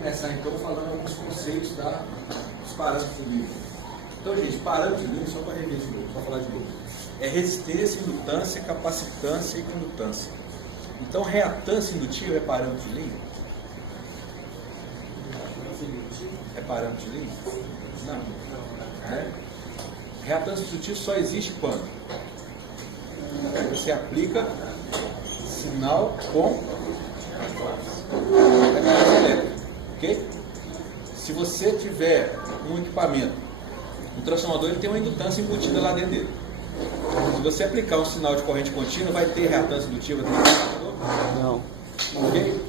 começar então falando alguns conceitos dos parâmetros do livro. Então, gente, parâmetros do livro, só para rever de novo, só falar de novo. É resistência, indutância, capacitância e condutância. Então, reatância indutiva é parâmetro de linha? É parâmetro de linha? Não. É? Reatância indutiva só existe quando você aplica sinal com carga elétrica, ok? Se você tiver um equipamento, um transformador, ele tem uma indutância embutida lá dentro dele. Se você aplicar um sinal de corrente contínua, vai ter reatância indutiva dentro do transformador? Não. Ok?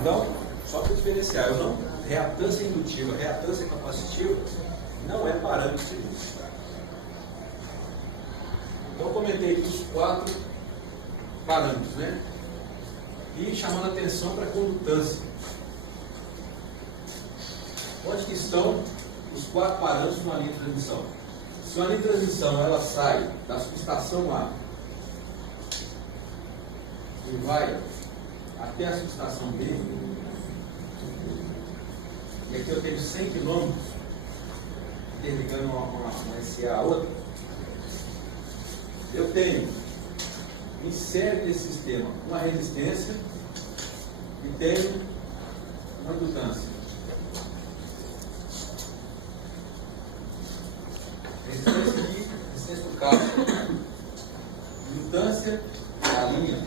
Então, só para diferenciar, eu não, reatância indutiva, reatância capacitiva não é parâmetro de luz. Então, eu comentei aqui os 4 parâmetros, né? E chamando a atenção para a condutância. Onde que estão os 4 parâmetros de uma linha de transmissão? Se uma linha de transmissão ela sai da subestação A e vai até a subestação B, e aqui eu tenho 100 km interligando uma SA a outra, eu tenho em série desse sistema uma resistência e tenho uma indutância. Resistência aqui, resistência do cabo. Indutância da linha.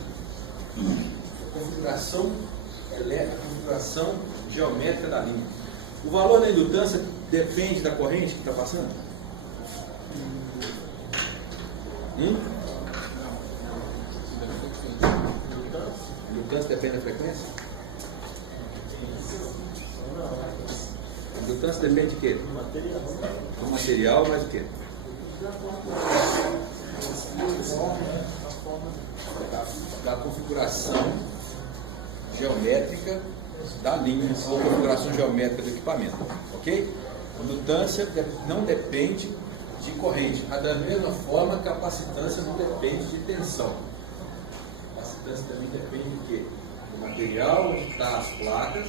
A configuração elétrica, a configuração geométrica da linha. O valor da indutância depende da corrente que está passando? Indutância depende da frequência? Indutância depende de quê? Do material, mas o quê? Da configuração geométrica da linha, ou configuração geométrica do equipamento. Ok? Indutância não depende de corrente. Da mesma forma, a capacitância não depende de tensão. A capacitância também depende de quê? Do material, onde estão as placas,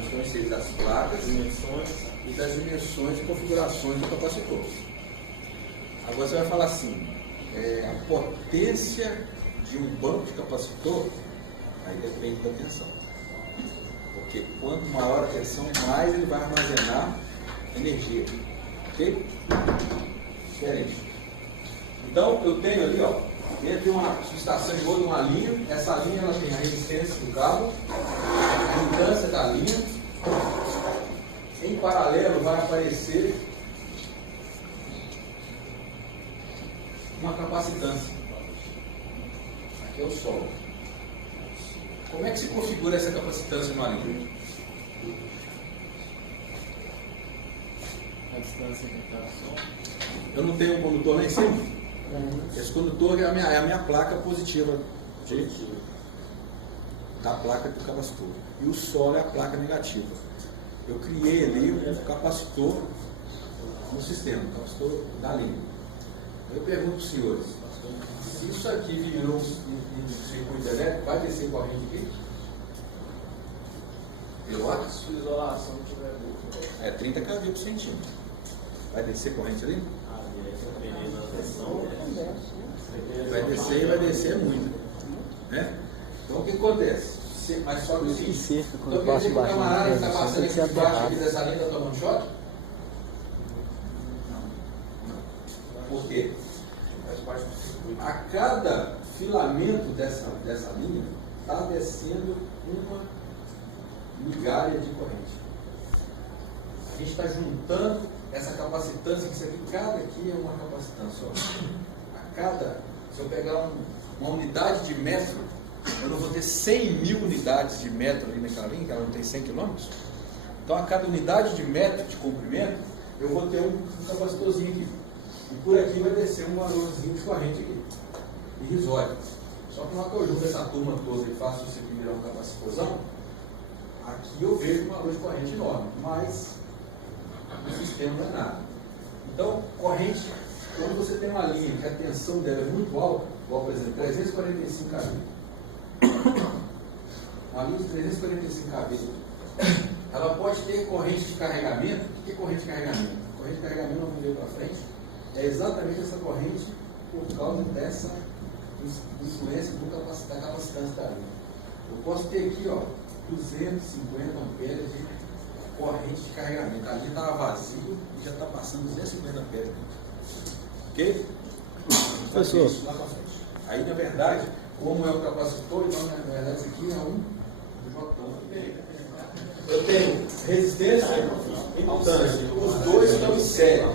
os conceitos das placas, dimensões e das dimensões e configurações do capacitor. Agora você vai falar assim, a potência de um banco de capacitor, aí depende da tensão. Porque quanto maior a tensão, mais ele vai armazenar energia. Ok? Diferente. Então, eu tenho ali, ó, entre uma subestação e outra, uma linha. Essa linha ela tem a resistência do cabo, a indutância da linha. Em paralelo vai aparecer uma capacitância. Aqui é o solo. Como é que se configura essa capacitância numa linha? A distância entre cada som. Eu não tenho um condutor lá em cima? Esse condutor é a minha placa positiva da placa do capacitor. E o solo é a placa negativa. Eu criei ali um capacitor no sistema, um capacitor da linha. Eu pergunto para os senhores, se isso aqui virou um circuito elétrico, vai descer corrente aqui? Eu acho. Se a isolação tiver boa. É 30 kV por centímetro. Vai descer corrente ali? Dependendo da tensão, Vai descer e vai descer muito. Né? Então o que acontece? Mas só que Cerca, então quando quer dizer passa que o baixo camarada que está tem passando que ser aqui debaixo aqui aterrado. dessa linha está tomando choque? Não. Por quê? faz parte do circuito. A cada filamento dessa linha está descendo uma migalha de corrente. A gente está juntando essa capacitância, que isso aqui, cada aqui é uma capacitância. Ó. Se eu pegar uma unidade de metro, eu não vou ter 100.000 unidades de metro ali naquela linha, que ela não tem 100 km. Então, a cada unidade de metro de comprimento, eu vou ter um capacitorzinho aqui. E por aqui vai descer um valorzinho de corrente aqui, irrisório. Só que na hora que eu junto essa turma toda e faço isso aqui virar um capacitorzão, aqui eu vejo um valor de corrente enorme, mas o sistema não é nada. Então, corrente, quando você tem uma linha que a tensão dela é muito alta, igual por exemplo, 345 kV. Uma linha de 345 kV ela pode ter corrente de carregamento. O que é corrente de carregamento? Corrente de carregamento, vamos ver para frente, é exatamente essa corrente por causa dessa influência da capacitância da linha. Eu posso ter aqui, ó, 250 amperes de corrente de carregamento. A linha estava vazia e já está passando 250 amperes. Ok? Professor. Lá para frente. Aí, na verdade, como é o capacitor, então, na verdade, isso aqui é um jotão. Eu tenho resistência e impedância. Os dois estão em série.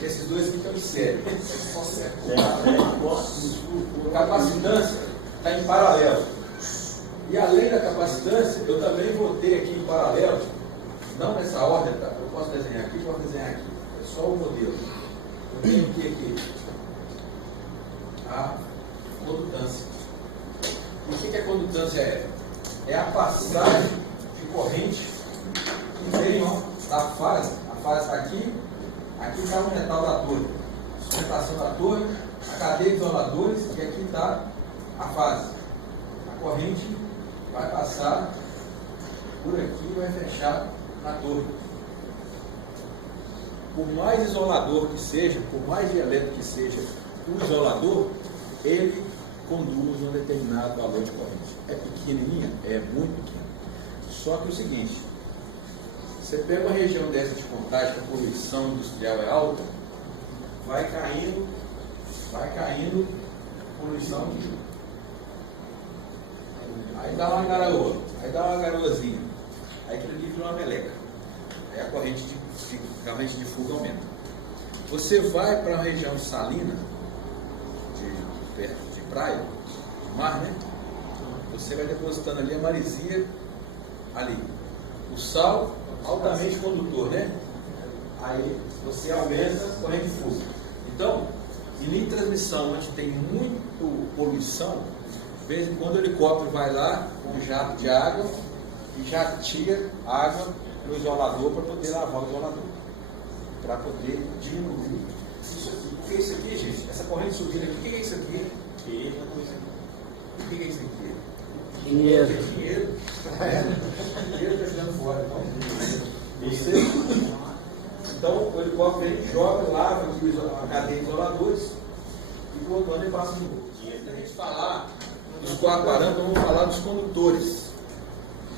Esses dois aqui estão em série. Capacitância está em paralelo. E além da capacitância, eu também vou ter aqui em paralelo, não nessa ordem, tá? Eu posso desenhar aqui, posso desenhar aqui. É só o modelo. Eu tenho aqui a condutância. E o que a condutância é? É a passagem de corrente que vem, ó, da fase. A fase está aqui está o metal da torre, sustentação da torre, a cadeia de isoladores, e aqui está a fase. A corrente vai passar por aqui e vai fechar na torre. Por mais isolador que seja, por mais dielétrico que seja o isolador, ele conduz um determinado valor de corrente. É pequenininha? É muito pequena. Só que o seguinte, você pega uma região dessa de contagem, que a poluição industrial é alta, vai caindo poluição aqui. Aí dá uma garoazinha. Aí aquilo ali vira uma meleca. Aí a corrente de fuga aumenta. Você vai para uma região salina, perto de praia, de mar, né? Você vai depositando ali a maresia, ali. O sal, altamente condutor, né? Aí você aumenta a corrente de fuga. Então, em linha de transmissão, onde tem muito poluição, de vez em quando o helicóptero vai lá com um jato de água e já tira água no isolador para poder lavar o isolador, para poder diminuir isso aqui. O que é isso aqui, gente? Essa corrente subindo aqui, o que é isso aqui? O que é isso aqui? Dinheiro. Dinheiro está jogando fora. Então, o helicóptero ele joga, lava a cadeia de isoladores e voltando ele passa de novo. Se a gente falar dos coagulantes, vamos falar dos condutores.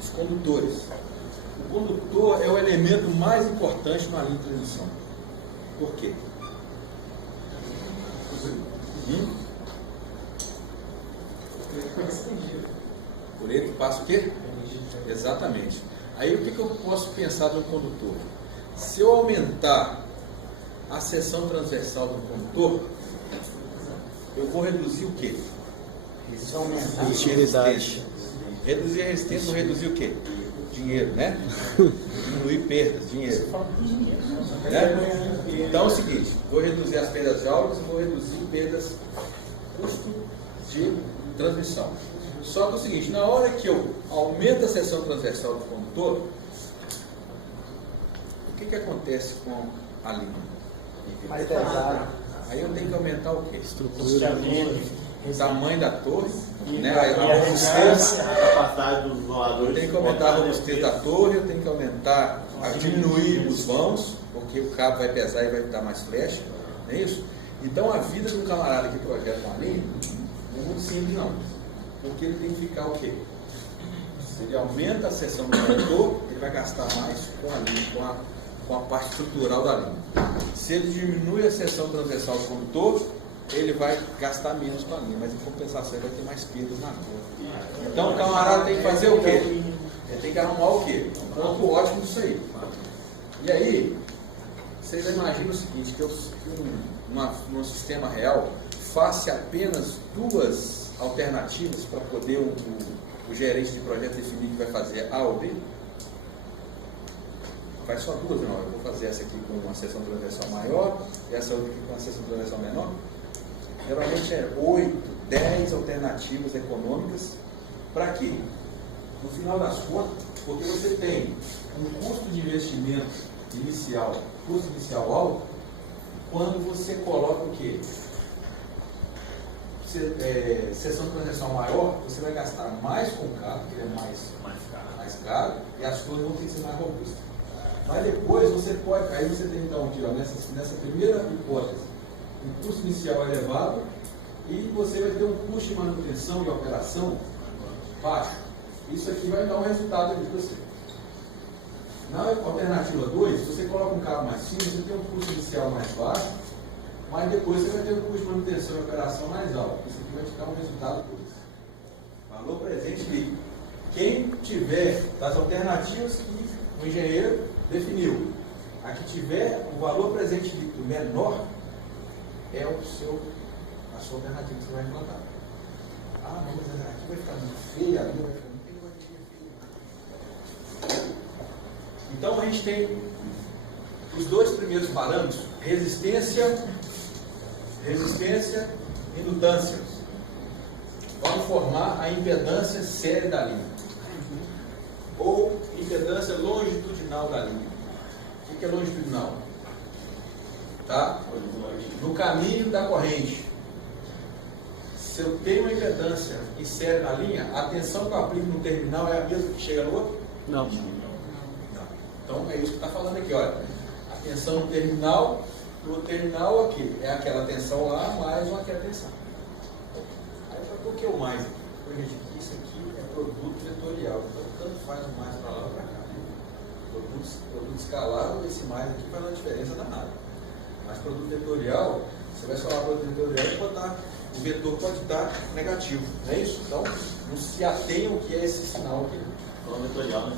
Os condutores. O condutor é o elemento mais importante na linha de transmissão. Por quê? Por ele que passa o quê? Exatamente. Aí o que eu posso pensar do condutor? Se eu aumentar a seção transversal do condutor, eu vou reduzir o quê? Utilidade. Reduzir a resistência, vou reduzir o quê? Dinheiro, né? Diminuir perdas, dinheiro. Né? Então é o seguinte, vou reduzir as perdas áureas e vou reduzir perdas, custo de transmissão. Só que é o seguinte, na hora que eu aumento a seção transversal do condutor, o que acontece com a linha? Mais pesado. Aí eu tenho que aumentar o quê? Estrutura. O tamanho da torre, né? A robustez. capacidade dos isoladores. Eu tenho que aumentar a robustez da torre, eu tenho que aumentar, diminuir os vãos, porque o cabo vai pesar e vai dar mais flecha, não é isso? Então a vida do camarada que projeta uma linha não é muito simples não, porque ele tem que ficar o quê? Se ele aumenta a seção do condutor, ele vai gastar mais com a linha, com a parte estrutural da linha. Se ele diminui a seção transversal do condutor, ele vai gastar menos com a linha, mas em compensação ele vai ter mais perdas na linha. Então o camarada tem que fazer o quê? Ele tem que arrumar o quê? Um ponto ótimo disso aí. E aí, vocês imaginam o seguinte, que num sistema real, faça apenas duas alternativas para poder o gerente de projeto definir que vai fazer A ou B? Faz só duas, não. Eu vou fazer essa aqui com uma seção transversal maior e essa outra aqui com uma seção transversal menor. Geralmente é 8, 10 alternativas econômicas. Para quê? No final das contas, porque você tem um custo de investimento inicial, custo inicial alto, quando você coloca o quê? seção transversal maior, você vai gastar mais com o carro, que ele é mais caro, e as coisas vão ter que ser mais robustas. Mas depois você pode, aí você tem então aqui, ó, nessa primeira hipótese, um custo inicial elevado e você vai ter um custo de manutenção e operação baixo. Isso aqui vai dar um resultado ali para você. Na alternativa 2, você coloca um carro mais simples, você tem um custo inicial mais baixo, mas depois você vai ter um custo de manutenção e operação mais alto. Isso aqui vai te dar um resultado por isso. Valor presente líquido. Quem tiver das alternativas que o engenheiro definiu, a que tiver o valor presente líquido menor, é a sua alternativa que você vai implantar. Ah, não, mas aqui vai ficar muito feia, ali vai ficar muito feia. Então a gente tem os dois primeiros parâmetros, resistência e indutância. Vão formar a impedância série da linha, ou impedância longitudinal da linha. O que é longitudinal? Tá? No caminho da corrente. Se eu tenho uma impedância em série na linha, a tensão que eu aplico no terminal é a mesma que chega no outro? Não. Então é isso que está falando aqui, olha. A tensão no terminal aqui é aquela tensão lá mais uma aquela tensão. Aí por que o mais aqui? Porque, gente, isso aqui é produto vetorial, então tanto faz o mais para lá ou para cá. Produto escalar, esse mais aqui faz uma diferença danada. Mas produto vetorial, você vai falar produto vetorial e botar, o vetor pode estar negativo, não é isso? Então, não se atenham o que é esse sinal aqui. Soma vetorial, né?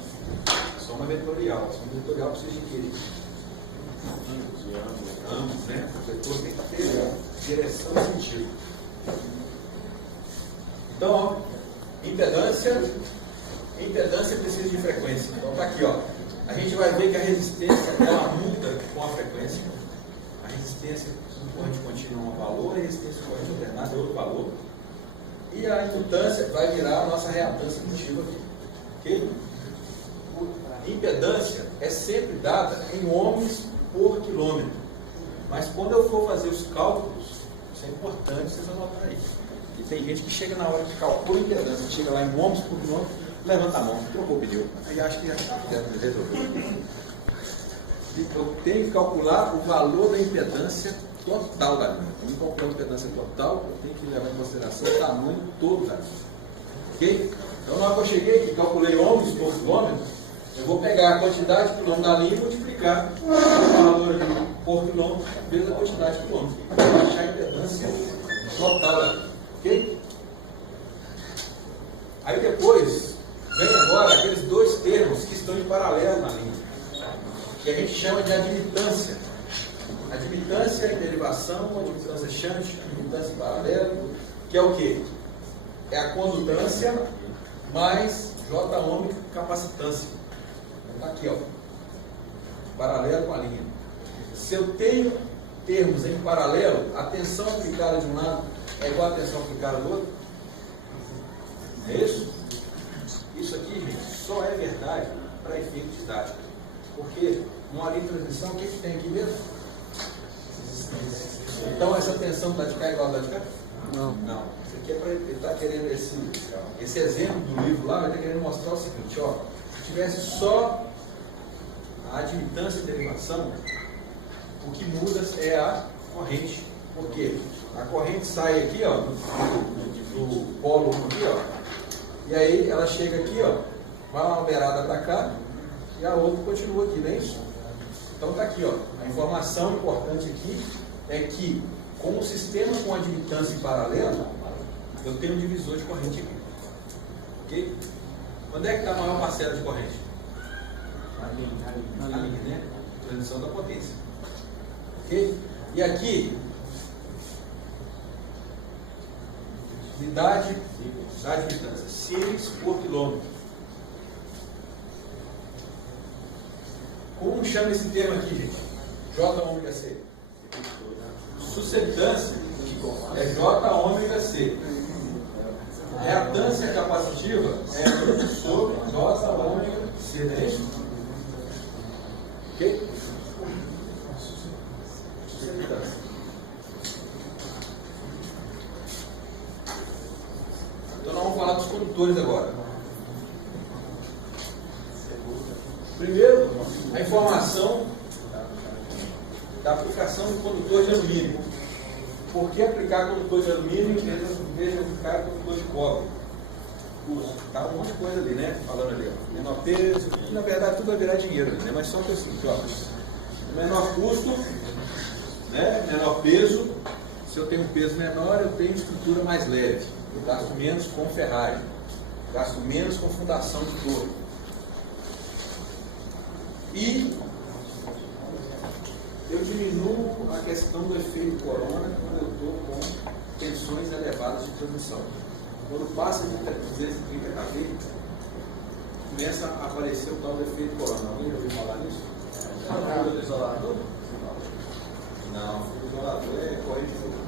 Soma vetorial. Soma vetorial precisa de quê? Ambos, né? O vetor tem que ter direção e sentido. Então, ó, impedância precisa de frequência. Então está aqui, ó. A gente vai ver que a resistência ela muda com a frequência. A resistência corrente contínua é um valor, a resistência corrente alternada é outro valor. E a indutância vai virar a nossa reatância indutiva aqui. Ok? Impedância é sempre dada em ohms por quilômetro. Mas quando eu for fazer os cálculos, isso é importante vocês anotarem isso. E tem gente que chega na hora de calcular a impedância, chega lá em ohms por quilômetro, levanta a mão, trocou o pneu. Aí acho que já deve resolver. Eu tenho que calcular o valor da impedância total da linha. Quando eu calcular a impedância total, eu tenho que levar em consideração o tamanho todo da linha. Ok? Então, na hora que eu cheguei aqui, calculei ohms por quilômetro, eu vou pegar a quantidade de quilômetro da linha e multiplicar o valor por quilômetro vezes a quantidade de quilômetros. Para achar a impedância total da linha. Ok? Aí depois, vem agora aqueles dois termos que estão em paralelo na linha, que a gente chama de admitância. Admitância em derivação, admitância shunt, admitância em paralelo, que é o quê? É a condutância mais J ômica capacitância. Está aqui, ó. Paralelo com a linha. Se eu tenho termos em paralelo, a tensão aplicada de um lado é igual a tensão aplicada do outro? É isso? Isso aqui, gente, só é verdade para efeito didático. Porque numa linha de transmissão, o que tem aqui mesmo? Então essa tensão está de cá igual a de cá? Não. Não. Isso aqui é para ele estar querendo esse exemplo do livro lá, ele está querendo mostrar o seguinte, ó. Se tivesse só a admitância e derivação, o que muda é a corrente. Por quê? A corrente sai aqui, ó, do polo aqui, ó, e aí ela chega aqui, ó, vai uma beirada para cá e a outra continua aqui, não é isso? Então tá aqui, ó, a informação importante aqui é que com o sistema com admitância em paralelo, eu tenho um divisor de corrente aqui. Ok? Onde é que está a maior parcela de corrente? Na linha, né? Transmissão da potência. Ok? E aqui, unidade da admitância, Siemens por quilômetro. Como chama esse termo aqui, gente? J ômega C. Suscetância é J ômega C. Reatância capacitiva é sobre J ômega C, não é isso? Ok? Suscetância. condutores agora. Primeiro, a informação da aplicação do condutor de alumínio. Por que aplicar condutor de alumínio em vez de aplicar condutor de cobre? Tá um monte de coisa ali, né? Falando ali, ó. Menor peso, na verdade tudo vai virar dinheiro ali, né? Mas só que assim, ó, menor custo, né? Menor peso. Se eu tenho um peso menor, eu tenho estrutura mais leve. Eu gasto menos com ferragem, gasto menos com fundação de torre. E eu diminuo a questão do efeito corona quando eu estou com tensões elevadas de transmissão. Quando passa de 230 kV, começa a aparecer o tal do efeito corona. Alguém já ouviu falar nisso? Furo do isolador? Não, furo do isolador é corrente de fogo.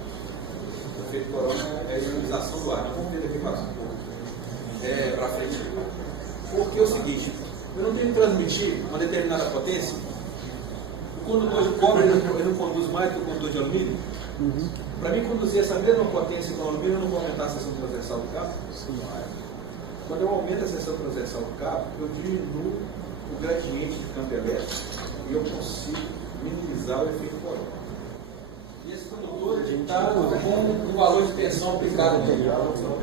O efeito corona é a ionização do ar. Vamos ver daqui para frente. Porque é o seguinte, eu não tenho que transmitir uma determinada potência. O condutor de cobre ele não conduz mais que o condutor de alumínio. Para mim conduzir essa mesma potência com alumínio, eu não vou aumentar a seção transversal do cabo? Sim. Quando eu aumento a seção transversal do cabo, eu diminuo o gradiente de campo elétrico e eu consigo minimizar o efeito corona. E esse condutor está com um valor de tensão aplicado nele.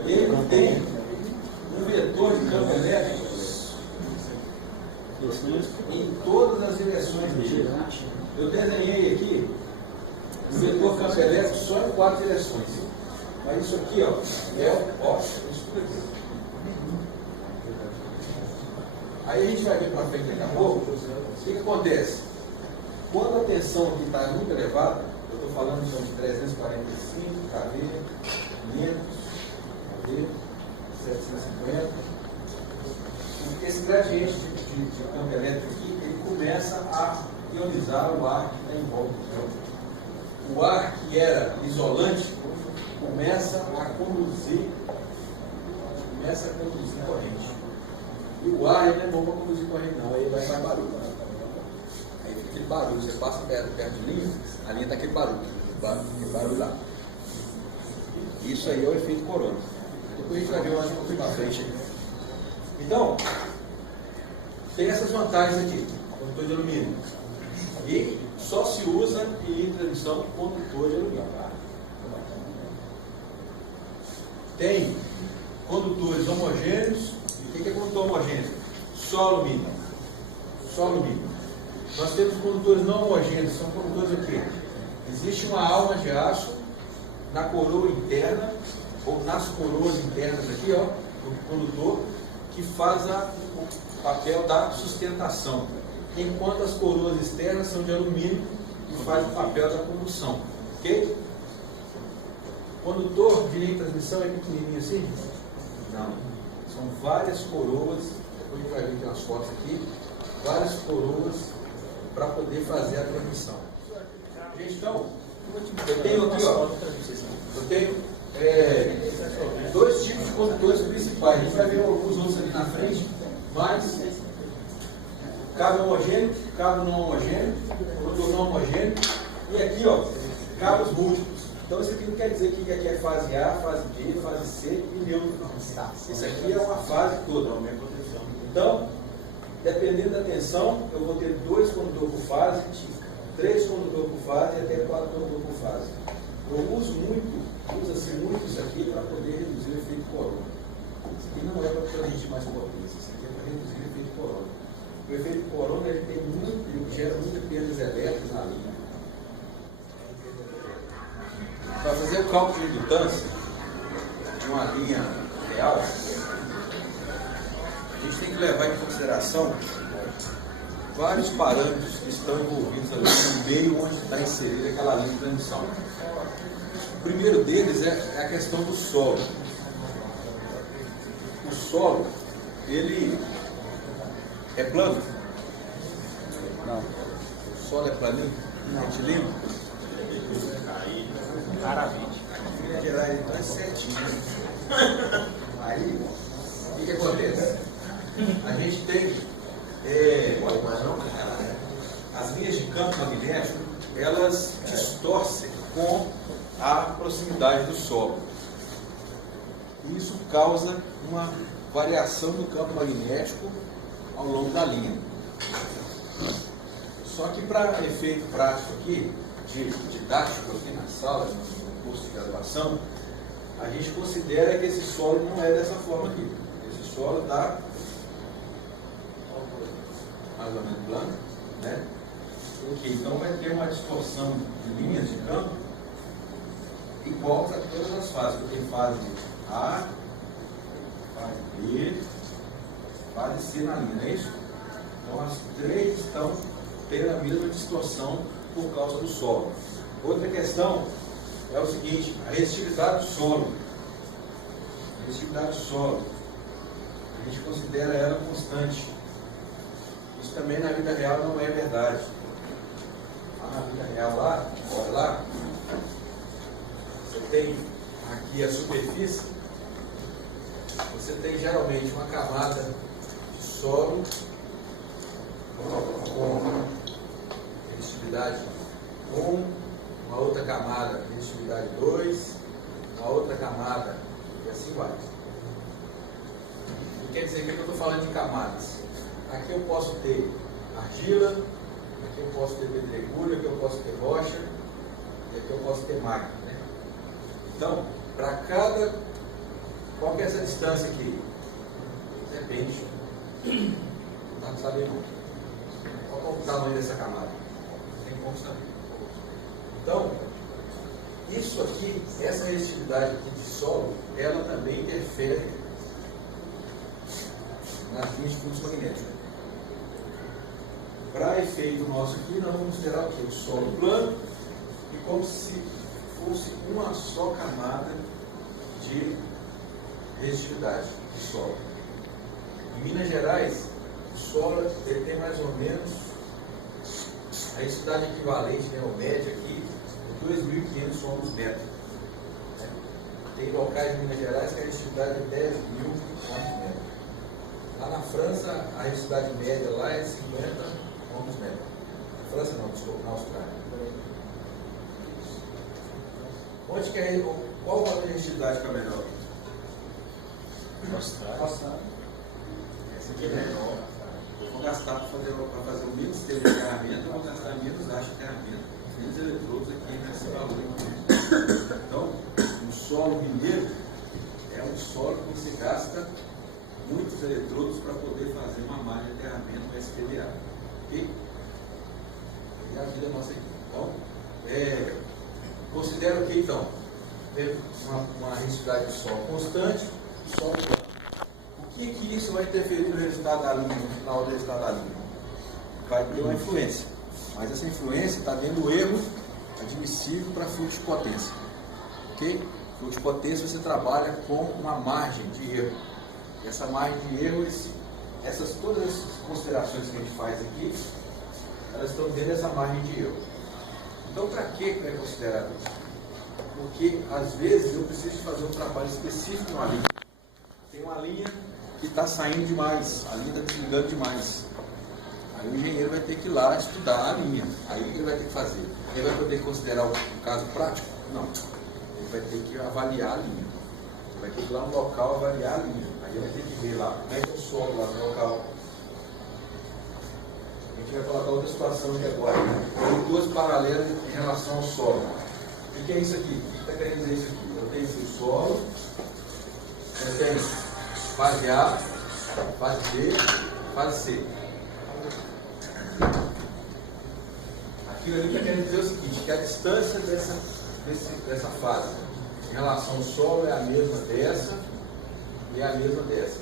Ele tem um vetor de campo elétrico em todas as direções dele. Eu desenhei aqui o vetor campo elétrico só em 4 direções. Mas isso aqui, ó, isso tudo aqui. Aí a gente vai ver para frente daqui a pouco. O que acontece? Quando a tensão aqui está muito elevada, eu estou falando de 345 kV, 500 kV, 750. Esse gradiente de campo elétrico aqui, ele começa a ionizar o ar que está em volta. O ar que era isolante começa a conduzir corrente. E o ar ele não é bom para conduzir corrente não, aí vai dar barulho. Aí fica aquele barulho, você passa perto de linha, a linha está aquele barulho lá. Isso aí é o efeito corona. Depois a gente vai ver mais um pouquinho para frente. Então, tem essas vantagens aqui, condutor de alumínio. E só se usa em transmissão condutor de alumínio. Tem condutores homogêneos. E o que é condutor homogêneo? Só alumínio. Só alumínio. Nós temos condutores não homogêneos, são condutores o quê? Existe uma alma de aço na coroa interna, ou nas coroas internas aqui, ó, do condutor, que faz o papel da sustentação. Enquanto as coroas externas são de alumínio e faz o papel da condução. Ok? Condutor de linha de transmissão é pequenininho assim? Não. São várias coroas, depois a gente vai ver aqui nas fotos aqui, várias coroas para poder fazer a transmissão. Gente, então, eu tenho aqui, ó, eu tenho dois tipos de condutores principais. A gente vai ver alguns outros ali na frente, mas cabo homogêneo, cabo não homogêneo, condutor não homogêneo, e aqui, ó, cabos múltiplos. Então isso aqui não quer dizer que aqui é fase A, fase B, fase C e neutro. Isso aqui é uma fase toda. Então, dependendo da tensão, eu vou ter 2 condutores por fase, 3 condutores por fase e até 4 condutores por fase. Eu usa-se muito isso aqui para poder reduzir o efeito corona. Isso aqui não é para transmitir mais potência, isso aqui é para reduzir o efeito corona. O efeito corona ele gera muitas perdas elétricas na linha. Para fazer o cálculo de indutância de uma linha real, a gente tem que levar em consideração vários parâmetros que estão envolvidos ali no meio onde está inserida aquela linha de transmissão. O primeiro deles é a questão do solo. O solo, ele é plano? Não. O solo é planinho? Retilíneo? Raramente. Minas Gerais então é certinho. Aí, o que acontece? A gente tem as linhas de campo magnético, elas distorcem com a proximidade do solo. E isso causa uma variação do campo magnético ao longo da linha. Só que para efeito prático aqui, didático aqui na sala, no curso de graduação, a gente considera que esse solo não é dessa forma aqui. Esse solo está mais ou menos plano, né? Ok, então vai ter uma distorção de linhas de campo igual para todas as fases. Tem fase A, fase B, fase C na linha, não é isso? Então as três estão tendo a mesma distorção por causa do solo. Outra questão é o seguinte, a resistividade do solo. A resistividade do solo, a gente considera ela constante. Isso também na vida real não é verdade. Na vida real lá, olha lá, você tem aqui a superfície, você tem geralmente uma camada de solo com resistividade 1, uma outra camada de resistividade 2, uma outra camada e assim vai. Quer dizer que eu estou falando de camadas. Aqui eu posso ter argila, aqui eu posso ter pedregulho, aqui eu posso ter rocha, e aqui eu posso ter magma, né? Então, para cada... Qual que é essa distância aqui? Depende. Não dá para saber não. Qual é o tamanho dessa camada? Tem como saber. Então, isso aqui, essa resistividade aqui de solo, ela também interfere nas linhas de fluxo magnético. Para efeito nosso aqui, nós vamos considerar o quê? O solo plano e como se fosse uma só camada de resistividade de solo. Em Minas Gerais, o solo ele tem mais ou menos a resistividade equivalente, né, ou média aqui, de 2.500 ohms metro. Tem locais de Minas Gerais que a resistividade é 10.000 ohms metro. Lá na França, a resistividade média lá é 50 ohms metro. Na França não, desculpa, na Austrália. Onde que é, qual o valor de resistividade que é melhor? Austrália. Essa aqui é menor. Eu vou gastar para fazer o menos tempo de encarramento, eu vou gastar menos taxa de encarramento, menos eletrodos aqui nesse valor aqui. Então, o solo mineiro é um solo que você gasta muitos eletrodos para poder fazer uma malha de aterramento SPDA. Ok? E a vida nossa aqui. Então, considero que então, uma resistividade de solo constante, solo plano. O que isso vai interferir no resultado da linha, no final do resultado da linha? Vai ter uma influência. Mas essa influência está dentro do erro admissível para fluxo de potência. Ok? Fluxo de potência você trabalha com uma margem de erro. E essa margem de erro, todas essas considerações que a gente faz aqui, elas estão dentro dessa margem de erro. Então, para que é considerado isso? Porque, às vezes, eu preciso fazer um trabalho específico numa linha. Tem uma linha que está saindo demais, a linha está desligando demais. Aí o engenheiro vai ter que ir lá estudar a linha. Aí ele vai ter que fazer. Ele vai poder considerar o caso prático? Não. Ele vai ter que avaliar a linha. Ele vai ter que ir lá no local avaliar a linha. Aí ele vai ter que ver lá como é que é o solo lá no local. A gente vai colocar outra situação aqui agora. Tem duas paralelas em relação ao solo. O que é isso aqui? O que está querendo dizer isso aqui? Eu tenho o solo, eu tenho fase A, fase B, fase C. Aquilo ali está querendo dizer o seguinte, que a distância dessa fase em relação ao solo é a mesma dessa e é a mesma dessa.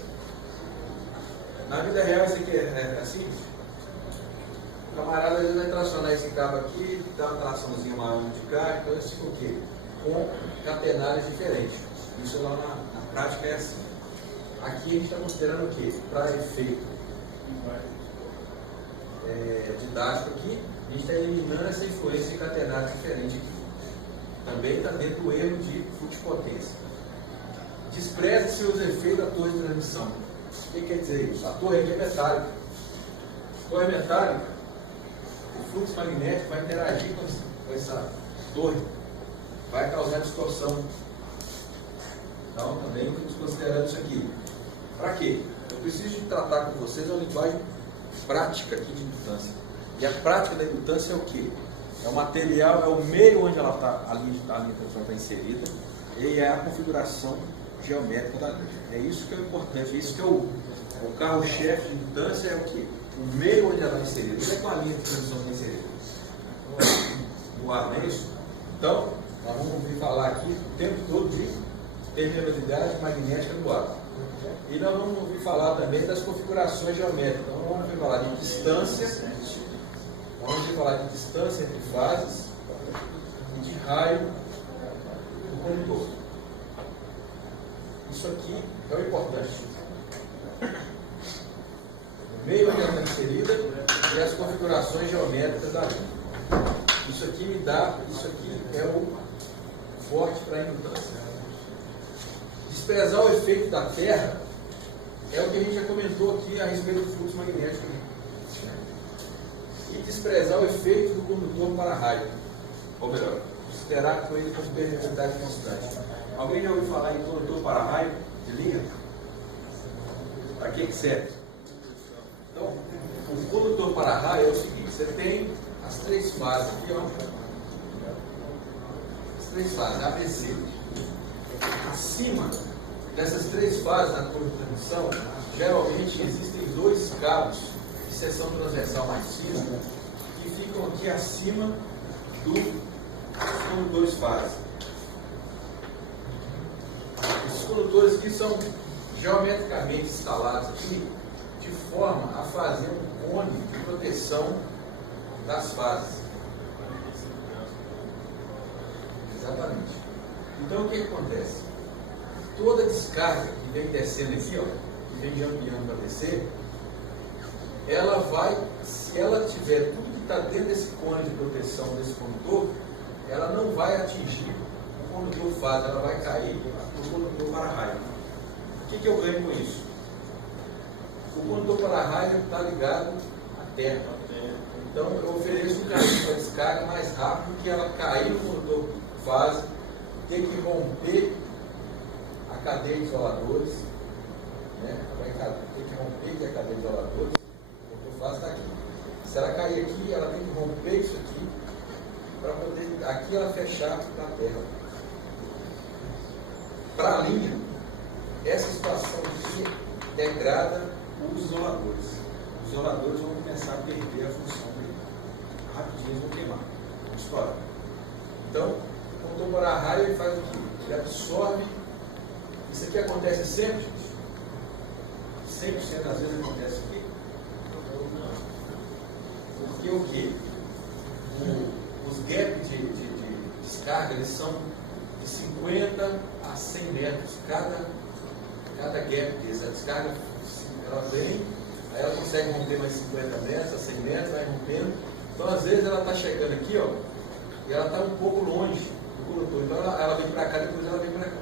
Na vida real isso aqui é assim. O camarada às vezes vai tracionar esse cabo aqui, dá uma traçãozinha maior de cá, então isso fica o quê? Com catenários diferentes. Isso lá na prática é assim. Aqui a gente está considerando o quê? Para efeito didático aqui, a gente está eliminando essa influência de catenário diferente aqui. Também está dentro do erro de fluxo de potência. Despreze-se os efeitos da torre de transmissão. O que quer dizer isso? A torre aqui é metálica. A torre metálica, o fluxo magnético vai interagir com essa torre, vai causar distorção. Então, também estamos considerando isso aqui. Para quê? Eu preciso de tratar com vocês uma linguagem prática aqui de indutância. E a prática da indutância é o quê? É o material, é o meio onde ela está, a linha de transmissão está inserida, e é a configuração geométrica da linha. É isso que é importante, é isso que é o carro-chefe de indutância, é o quê? O meio onde ela está inserida. Não é com a linha de transmissão está inserida. No ar, não é isso? Então, nós vamos ouvir falar aqui o tempo todo de permeabilidade magnética do ar. E nós vamos ouvir falar também das configurações geométricas. Então, nós vamos ouvir falar de distância, entre fases e de raio do condutor. Isso aqui é o importante. O meio onde ela está inserida e as configurações geométricas da linha. Isso aqui é o forte para a indutância. Desprezar o efeito da Terra é o que a gente já comentou aqui a respeito do fluxo magnético. E desprezar o efeito do condutor para-raio. Ou melhor, considerar com ele como permeabilidade constante. Alguém já ouviu falar em condutor para-raio de linha? Para que serve? Então, o condutor para-raio é o seguinte: você tem as três fases aqui, ó. As três fases, ABC. Acima dessas três fases na torre de transmissão, geralmente existem dois cabos de seção transversal mais fina que ficam aqui acima dos condutores fase. Esses condutores aqui são geometricamente instalados aqui de forma a fazer um cone de proteção das fases. Exatamente. Então o que acontece? Toda descarga que vem descendo aqui, ó, que vem de ampliando para descer, ela vai, se ela tiver tudo que está dentro desse cone de proteção desse condutor, ela não vai atingir o condutor fase, ela vai cair no condutor para-raio. O que eu ganho com isso? O condutor para-raio está ligado à terra. Então eu ofereço um caminho para descarga mais rápido que ela cair no condutor fase, ter que romper a cadeia de isoladores, né? Vai ter que romper aqui a cadeia de isoladores, o condutor fase está aqui. Se ela cair aqui, ela tem que romper isso aqui para poder aqui ela fechar na terra. Para a linha, essa situação aqui degrada os isoladores. Os isoladores vão começar a perder a função dele. Rapidinho eles vão queimar, vão estourar. Então, o condutor para-raio ele faz o quê? Ele absorve. Isso aqui acontece sempre, gente? 100% das vezes acontece o quê? Porque o quê? Os gaps de descarga eles são de 50 a 100 metros. Cada gap desse, a descarga ela vem, aí ela consegue romper mais 50 metros, a 100 metros, vai rompendo. Então às vezes ela está chegando aqui, ó, e ela está um pouco longe do condutor. Então ela vem para cá, depois ela vem para cá.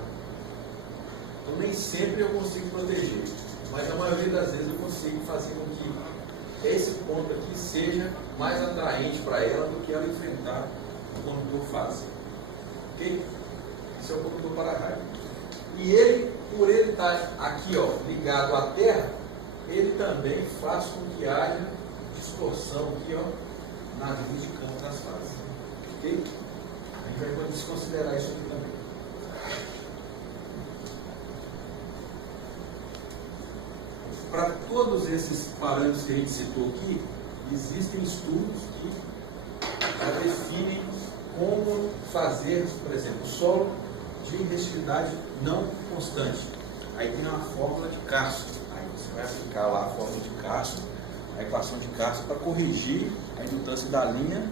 Então nem sempre eu consigo proteger, mas na maioria das vezes eu consigo fazer com que esse ponto aqui seja mais atraente para ela do que ela enfrentar o condutor fase. Ok? Esse é o condutor para-raio. E ele, por ele estar aqui, ó, ligado à terra, ele também faz com que haja distorção aqui, ó, na linha de campo das fases. Ok? A gente vai desconsiderar isso aqui também. Para todos esses parâmetros que a gente citou aqui, existem estudos que já definem como fazer, por exemplo, solo de resistividade não constante. Aí tem uma fórmula de Castro. Aí você vai aplicar lá a fórmula de Castro, a equação de Castro, para corrigir a indutância da linha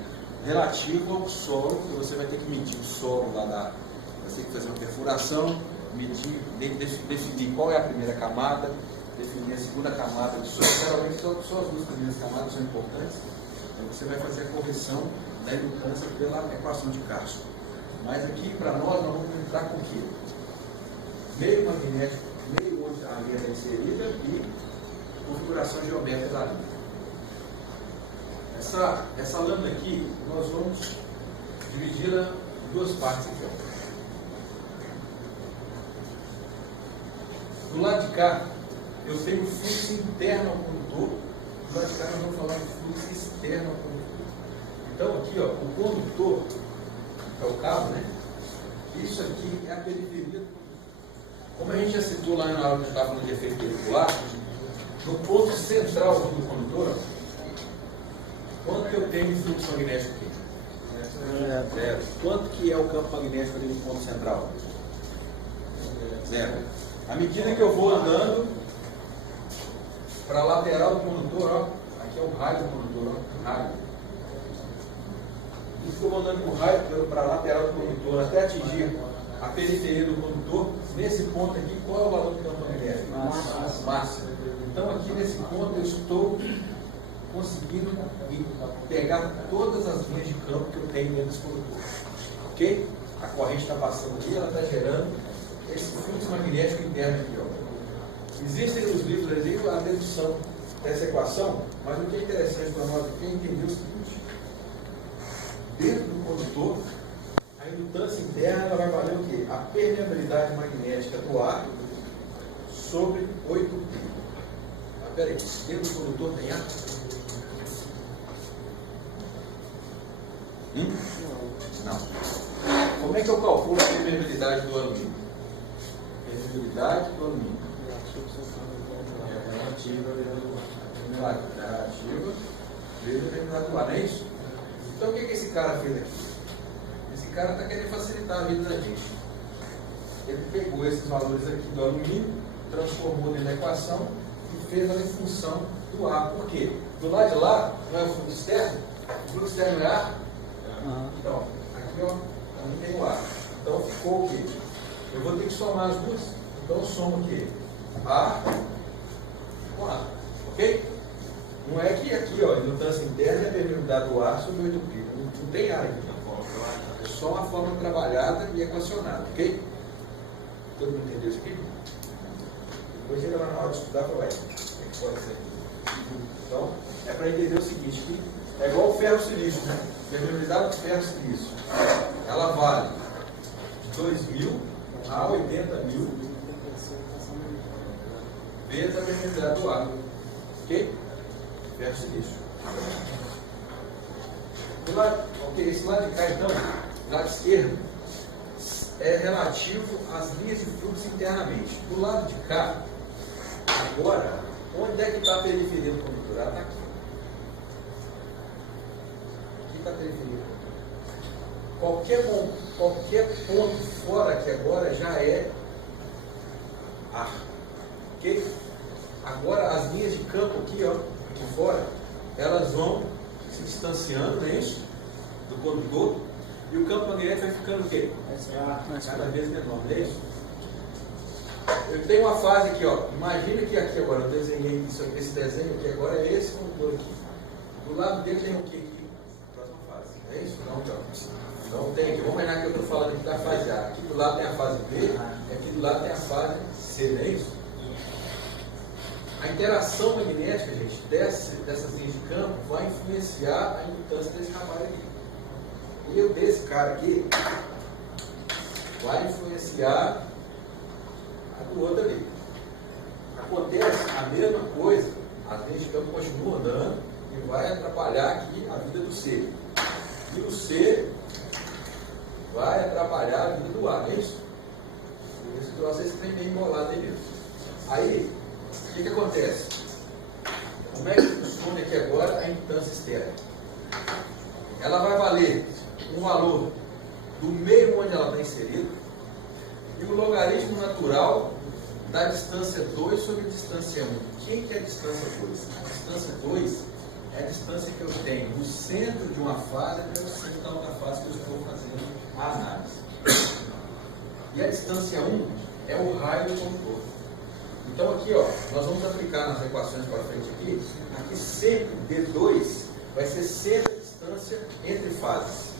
relativa ao solo, que você vai ter que medir o solo lá da. Você tem que fazer uma perfuração, medir, definir qual é a primeira camada, definir a segunda camada de solo. Geralmente só as duas primeiras camadas são importantes. Então você vai fazer a correção da indutância pela equação de Castro. Mas aqui, para nós vamos entrar com o quê? Meio magnético, meio onde a linha está inserida e configuração geométrica da linha. Essa lâmina aqui, nós vamos dividi-la em duas partes aqui. Ó. Do lado de cá, eu tenho fluxo interno ao condutor, do lado de cá nós vamos falar de fluxo externo ao condutor. Então aqui, ó, o condutor, é o cabo, né? Isso aqui é a periferia do condutor. Como a gente já citou lá na hora que a gente estava falando de efeito pericular, no ponto central do condutor, quanto que eu tenho de fluxo magnético aqui? Zero. Quanto que é o campo magnético ali no ponto central? Zero. À medida que eu vou andando para a lateral do condutor, ó, aqui é o raio do condutor, ó, raio. E se eu vou andando com o raio para a lateral do condutor até atingir a periferia do condutor, nesse ponto aqui, qual é o valor do campo magnético? Máximo. Então aqui nesse ponto eu estou conseguindo pegar todas as linhas de campo que eu tenho dentro desse condutor. Ok? A corrente está passando aqui, ela está gerando esse fluxo magnético interno aqui. Ó. Existem nos livros aí a dedução dessa equação, mas o que é interessante para nós aqui é entender o seguinte: dentro do condutor, a indutância interna ela vai valer o quê? A permeabilidade magnética do ar sobre 8π. Mas peraí, dentro do condutor tem ar? Não. Como é que eu calculo a permeabilidade do alumínio? Permeabilidade do alumínio. Relativa vezes a permeabilidade do ar, não é isso? Então o que esse cara fez aqui? Esse cara está querendo facilitar a vida da gente. Ele pegou esses valores aqui do alumínio, transformou dentro da equação e fez ela em função do ar. Por quê? Do lado de lá não é o fluxo externo? O fluxo externo é ar? Então, aqui ó, também tem o ar. Então ficou o quê? Eu vou ter que somar as duas. Então eu somo o quê? Ar com ar. Ok? Não é que aqui, ó, a indutância interna é a permeabilidade do ar sobre 8π. Não tem ar aqui na forma trabalhada. É só uma forma trabalhada e equacionada, ok? Todo mundo entendeu isso aqui? Depois chega lá na hora de estudar e fala, ué, o que pode ser? Então, é para entender o seguinte, que é igual o ferro silício, né? A permeabilidade do ferro silício, ela vale de 2.000 a 80.000 vezes a permeabilidade do ar. Ok? Ferro silício. Ok, esse lado de cá, então, lado esquerdo, é relativo às linhas de fluxo internamente. Do lado de cá, agora, onde é que está a periferia do condutor? Ela está aqui. Aqui está a periferia. Qualquer ponto fora aqui agora já é ar. Ok? Agora, as linhas de campo aqui, ó, aqui fora, elas vão se distanciando, não é isso? Do condutor. E o campo magnético vai ficando o quê? Cada vez menor, não é isso? Eu tenho uma fase aqui, ó. Imagina que aqui agora, eu desenhei esse desenho aqui agora, é esse condutor aqui. Do lado dele tem o que aqui? Próxima fase. É isso? Não, então. Então tem aqui. Vamos imaginar que eu estou falando aqui da fase A. Aqui do lado tem a fase B, e aqui do lado tem a fase C, não é isso? A interação magnética, gente, dessas linhas de campo vai influenciar a indutância desse rapaz aqui. E o desse cara aqui vai influenciar a do outro ali. Acontece a mesma coisa, as linhas de campo continuam andando e vai atrapalhar aqui a vida do C. E o C vai atrapalhar a vida do A, não é isso? Esse troço aí tem bem embolado aí mesmo. Aí, o que acontece? Como é que funciona aqui agora a indutância externa? Ela vai valer um valor do meio onde ela está inserida e o logaritmo natural da distância 2 sobre a distância 1. Quem que é a distância 2? A distância 2 é a distância que eu tenho do centro de uma fase até o centro da outra fase que eu estou fazendo a análise. E a distância 1 é o raio do condutor. Então aqui, ó, nós vamos aplicar nas equações para frente aqui sempre D2 vai ser sempre a distância entre fases.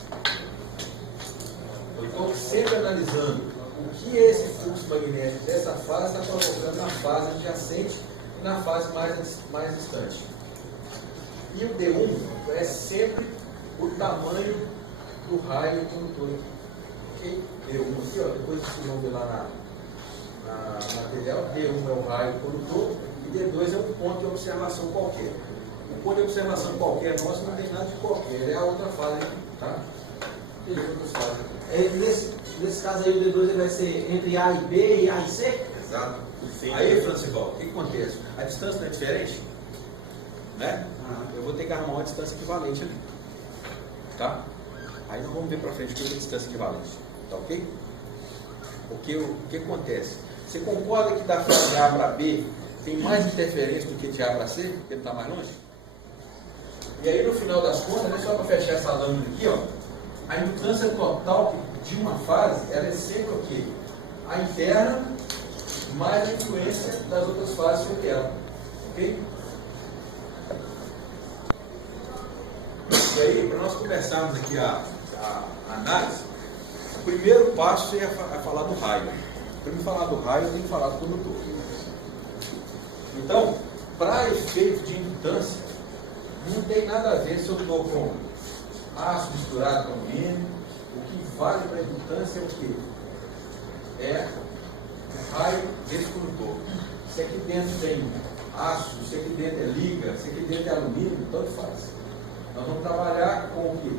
Então, sempre analisando o que esse fluxo magnético dessa fase está provocando na fase adjacente e na fase mais distante. E o D1 é sempre o tamanho do raio do condutor aqui. Ok? D1 aqui, ó, depois vocês vão ver lá na material, D1 é o raio do condutor D2 é um ponto de observação qualquer. Um ponto de observação qualquer nosso não tem nada de qualquer, é a outra fase, tá? Nesse caso aí, o D2 ele vai ser entre A e B e A e C? Exato. Aí, Francival, o que acontece? A distância não é diferente? Né? Eu vou ter que arrumar uma distância equivalente ali. Tá? Aí nós vamos ver para frente o que é a distância equivalente. Tá ok? Porque o que acontece? Você concorda que da fase de A para B tem mais interferência do que de A para C? Porque ele está mais longe? E aí no final das contas, né, só para fechar essa lâmina aqui, ó, a indutância total de uma fase, ela é sempre o quê? A interna mais a influência das outras fases sobre ela. Ok? E aí, para nós começarmos aqui a análise, o primeiro passo é falar do raio. Para me falar do raio, eu tenho que falar do condutor. Então, para efeito de indutância, não tem nada a ver se eu estou com aço misturado com alumínio. O que vale para a indutância é o quê? É o raio desse condutor. Se aqui dentro tem aço, se aqui dentro é liga, se aqui dentro é alumínio, tanto faz. Nós vamos trabalhar com o quê?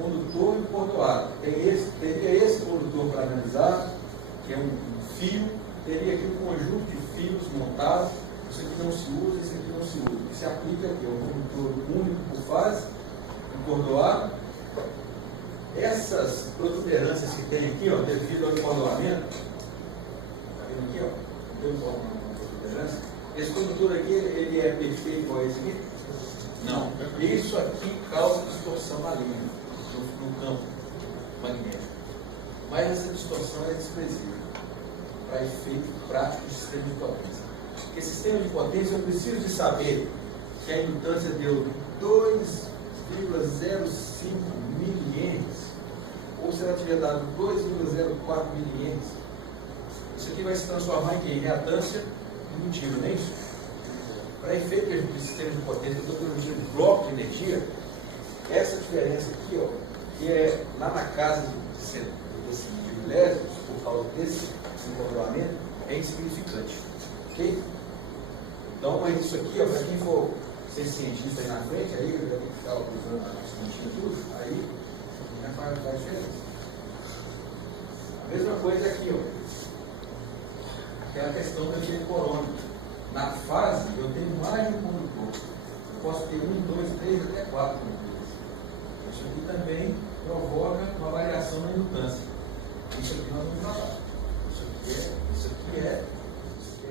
Condutor e cordoado. Teria esse condutor para analisar, que é um fio, teria aqui um conjunto de fios montados. Isso aqui não se usa, isso aqui não se usa. O que se aplica aqui é um condutor único por fase, um cordoado. Essas protuberâncias que tem aqui, ó, devido ao encordoamento, está vendo aqui, ó, tem uma protuberância. Esse condutor aqui, ele é perfeito igual a esse aqui? Não. Isso aqui causa distorção na linha, no campo magnético. Mas essa distorção é desprezível para efeito prático do sistema de potência. Porque sistema de potência eu preciso de saber que a indutância deu 2,05 miliamperes, ou se ela tiver dado 2,04 miliamperes, isso aqui vai se transformar em quê? Em reatância indutiva, não é isso? Para efeito de sistema de potência, eu estou de bloco de energia, essa diferença aqui, ó, que é lá na casa desse milésimo, por causa desse encordoamento, é insignificante. Ok? Então, mas isso aqui, para quem for ser cientista aí na frente, aí eu já tenho que ficar usando a continha tudo, aí já faz diferença. A mesma coisa aqui, ó, que é a questão daquele corômetro. Na fase, eu tenho mais de um condutor. Eu posso ter 1, 2, 3, até 4 condutores. Isso aqui também provoca uma variação na indutância. Isso aqui nós vamos falar. Isso aqui é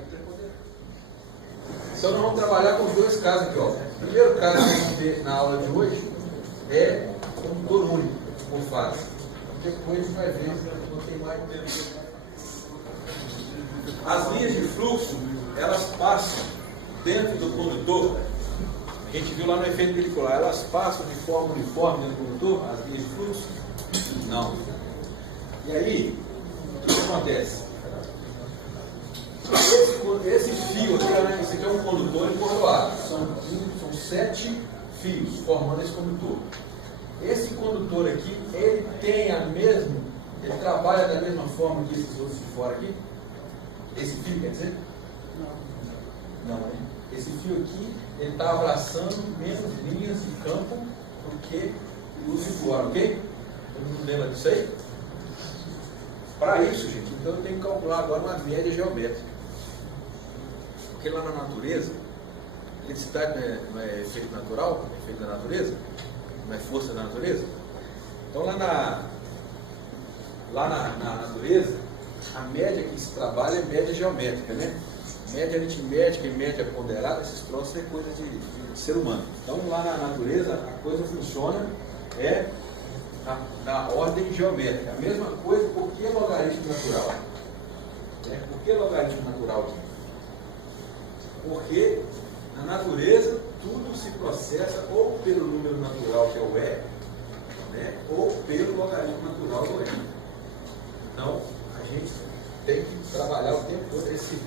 preponderante. Então nós vamos trabalhar com os dois casos aqui. Ó. O primeiro caso que nós vamos ver na aula de hoje é condutor único, por fase. Depois a gente vai ver, não tem mais tempo. As linhas de fluxo, elas passam dentro do condutor. A gente viu lá no efeito pelicular, elas passam de forma uniforme dentro do condutor, as linhas de fluxo? Não. E aí, o que acontece? Esse fio aqui, né, esse aqui é um condutor encordoado. São 7 fios formando esse condutor. Esse condutor aqui, ele tem a mesma, ele trabalha da mesma forma que esses outros de fora aqui? Esse fio, quer dizer? Não, né? Esse fio aqui, ele está abraçando menos linhas de campo do que os de fora, ok? Todo mundo lembra disso aí? Para isso, gente, então eu tenho que calcular agora uma média geométrica. Porque lá na natureza, eletricidade não é efeito natural, é efeito da natureza, não é força da natureza. Então lá na natureza, a média que se trabalha é média geométrica, né? Média aritmética e média ponderada, esses troços é coisa de ser humano. Então lá na natureza a coisa funciona na ordem geométrica. A mesma coisa, por que logaritmo natural? Por que logaritmo natural aqui? Porque na natureza tudo se processa ou pelo número natural que é o E, né, ou pelo logaritmo natural do E. Então a gente tem que trabalhar o tempo todo esse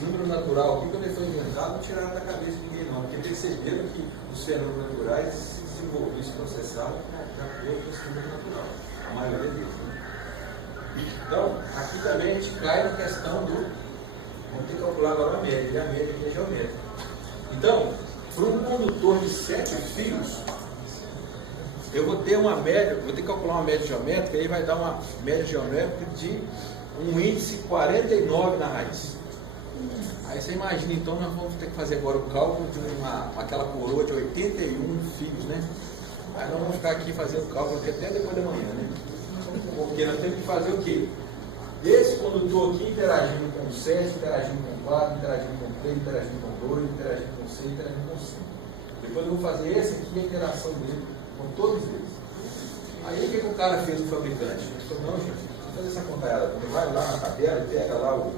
número natural aqui, quando ele foi inventado, não tiraram da cabeça de ninguém não, porque perceberam que os fenômenos naturais se desenvolveram, se processaram de acordo com esse número natural, a maioria deles. Né? Então, aqui também a gente cai na questão do, vamos ter que calcular agora a média, e a média aqui é geométrica. Então, para um condutor de 7 fios, eu vou ter uma média, vou ter que calcular uma média geométrica, aí vai dar uma média geométrica de um índice 49 na raiz. Aí você imagina, então nós vamos ter que fazer agora o cálculo de aquela coroa de 81 fios, né? Aí nós vamos ficar aqui fazendo o cálculo aqui até depois da manhã, né? Porque nós temos que fazer o quê? Esse condutor aqui interagindo com 7, interagindo com 4, interagindo com 3, interagindo com 2, interagindo com 6, interagindo com 5. Depois eu vou fazer esse aqui, a interação dele com todos eles. Aí o que o cara fez, o fabricante? Ele falou, não, gente, vamos fazer essa contada. Você vai lá na tabela e pega lá o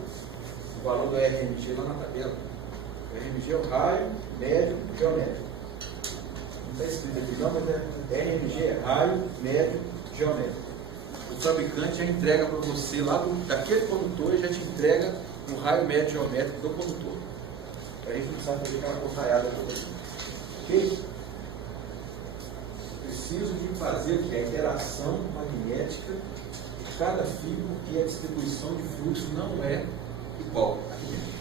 valor do RMG lá na tabela. O RMG é o raio médio geométrico. Não está escrito aqui não, mas RMG é raio médio geométrico. O fabricante já entrega para você lá daquele condutor e já te entrega o raio médio geométrico do condutor. Para a gente não precisar fazer aquela porcaiada toda aqui. Ok? Preciso de fazer o que? A interação magnética de cada fio, porque a distribuição de fluxo não é igual aqui dentro.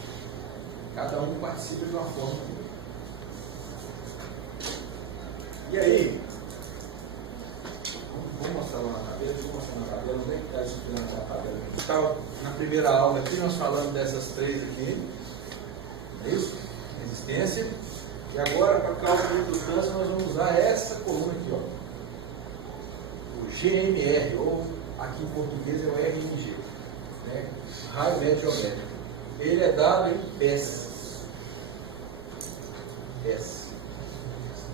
Cada um participa de uma forma. E aí? Vamos mostrar lá na tabela, deixa eu mostrar na tabela, onde é que está explicando essa tabela? Estava na primeira aula aqui, nós falamos dessas três aqui, é isso? Resistência. E agora, para cálculo de indutância, nós vamos usar essa coluna aqui, ó. O GMR, ou aqui em português é o RMG, né? Raio médio geométrico. Ele é dado em PES.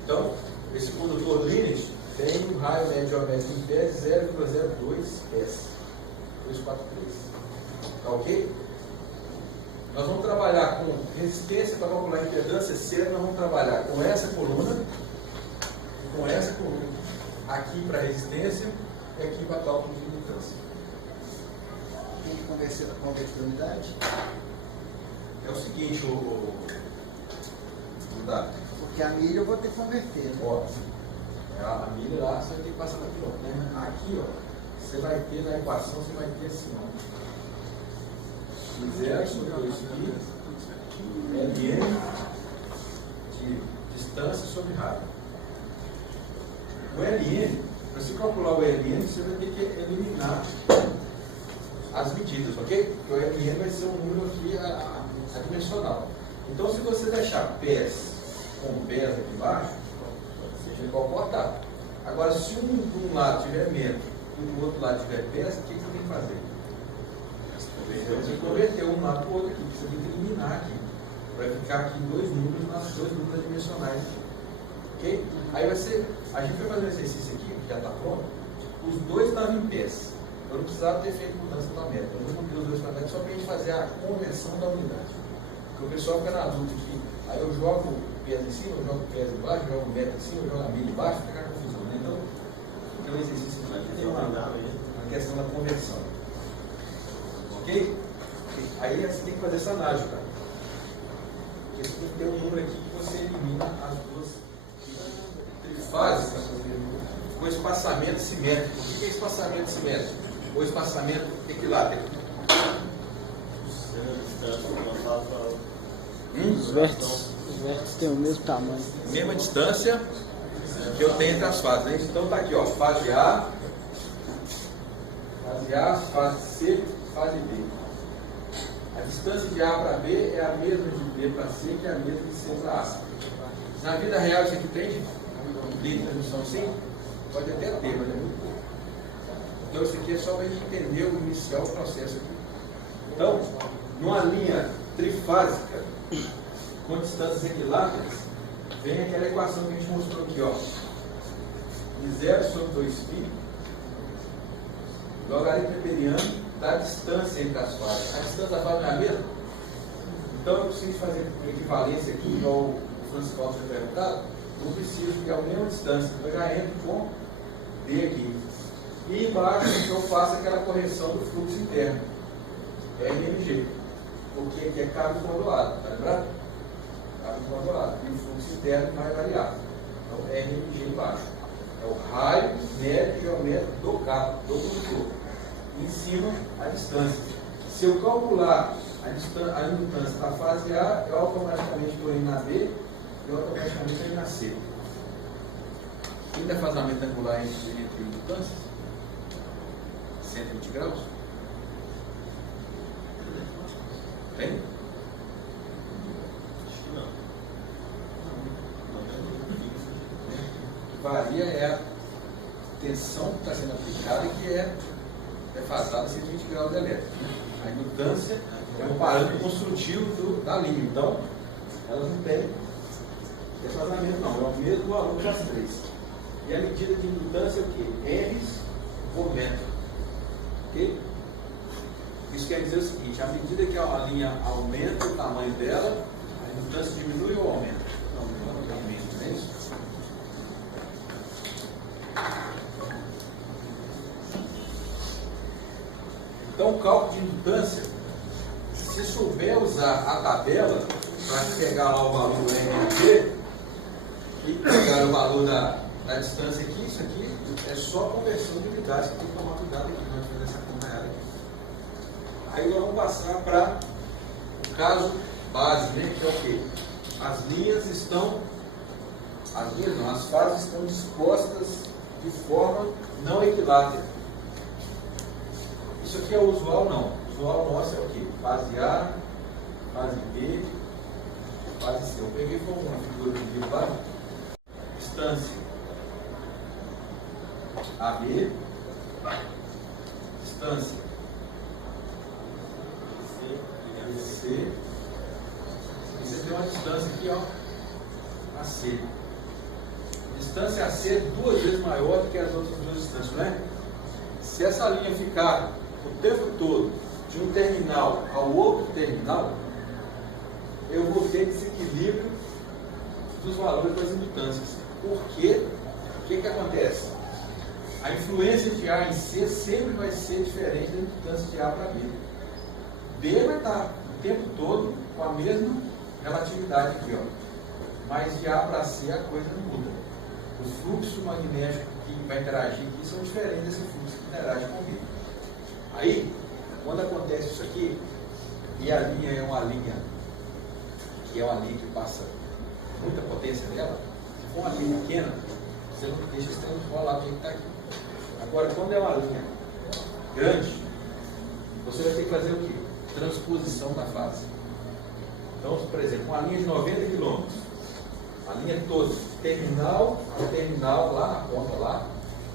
Então, esse condutor Lineage tem um raio médio geométrico em PES 0,02 PES. 243. Tá ok? Nós vamos trabalhar com resistência para calcular a impedância C, nós vamos trabalhar com essa coluna e com essa coluna. Aqui para resistência e aqui para cálculo de indutância. Tem que converter a unidade? É o seguinte, porque a milha eu vou ter que converter. Né? Ó, a milha lá você vai ter que passar na quilômetro. Né? Aqui, ó, você vai ter na equação, você vai ter assim, ó. 0 sobre 2π Ln de distância sobre raio. O Ln, para você calcular o Ln, você vai ter que eliminar as medidas, ok? Porque o Ln vai ser um número aqui adimensional. Então, se você deixar PES com PES aqui embaixo, seja igual cortar. Agora, se um lado tiver metro e o outro lado tiver PES, o que você tem que fazer? Você converter um lado para o outro aqui, você tem que eliminar aqui. Vai ficar aqui dois números adimensionais. Ok? Aí vai ser. A gente vai fazer um exercício aqui, que já está pronto. Os dois estavam em pés. Eu não precisava ter feito mudança da meta. Eu não mudei os dois na meta só para a gente fazer a conversão da unidade. Porque o pessoal fica na dúvida aqui. Aí eu jogo o pés em cima, eu jogo o pés embaixo, eu jogo o meta em cima, eu jogo a milha embaixo, fica aquela confusão. Né? Então, tem um exercício aqui que tem uma questão da conversão. Ok? Aí você tem que fazer essa análise, cara. Porque você tem que ter um número aqui que você elimina as duas trifases com espaçamento simétrico. O que é espaçamento simétrico? Ou espaçamento equilátero? Os vértices têm o mesmo tamanho. Mesma distância que eu tenho entre as fases. Né? Então tá aqui, ó, fase A, fase C, fase B. A distância de A para B é a mesma de B para C, que é a mesma de C para A. Na vida real isso aqui tem de transmissão assim? Pode até ter, mas é muito pouco. Então isso aqui é só para a gente entender o inicial do processo aqui. Então, numa linha trifásica, com distâncias equiláteras, vem aquela equação que a gente mostrou aqui, ó. De 0 sobre 2π, logaritmo neperiano da distância entre as fases. A distância da fase não é a mesma? Então eu preciso fazer equivalência aqui, igual o Francisco Alves tinha perguntado. Eu preciso de a mesma distância. Então eu já entro com D aqui. E embaixo eu faço aquela correção do fluxo interno. RMG. Porque aqui é cargas modulado, tá lembrado? Cargas modulado. E o fluxo interno vai variar. Então RMG embaixo. É o raio médio geométrico do cabo, do condutor. Em cima, a distância. Se eu calcular a indutância da fase A, eu automaticamente estou indo na B e automaticamente ele nascer. Ainda é vazamento angular entre indutâncias? 120 graus? Tem? Acho que não. O que varia é a tensão que está sendo aplicada e que é defasada a 120 graus de elétrico. A indutância é um parâmetro construtivo da linha, então elas não têm desfazamento não, é o mesmo valor das três. E a medida de indutância é o quê? R's por metro. Ok? Isso quer dizer o seguinte, à medida que a linha aumenta o tamanho dela, a indutância diminui ou aumenta? Não, aumenta, não é isso? Então, o cálculo de indutância, se souber usar a tabela para pegar lá o valor do RMP e pegar o valor da distância aqui, isso aqui é só conversão de unidades, você tem que tomar cuidado aqui na hora de fazer essa conta real aqui. Aí nós vamos passar para o caso base, né, que é o quê? As fases estão dispostas de forma não equilátera. Isso aqui é o usual não. O usual nosso é o quê? Fase A, fase B, fase C. Eu peguei como uma figura de livro lá. Distância AB, distância C, e você tem uma distância aqui, ó, AC. Distância AC é 2 vezes maior do que as outras duas distâncias, não é? Se essa linha ficar o tempo todo de um terminal ao outro terminal, eu vou ter desequilíbrio dos valores das indutâncias. Por quê? O que acontece? A influência de A em C sempre vai ser diferente da indutância de A para B. B vai estar o tempo todo com a mesma relatividade aqui, ó. Mas de A para C a coisa não muda. O fluxo magnético que vai interagir aqui são diferentes desse fluxo que interage com B. Aí, quando acontece isso aqui, e a linha é uma linha que passa muita potência nela, se for uma linha pequena, você não deixa esse trem rolar do jeito que está aqui. Agora, quando é uma linha grande, você vai ter que fazer o quê? Transposição da fase. Então, por exemplo, uma linha de 90 km, a linha toda, terminal ao terminal, lá na ponta lá,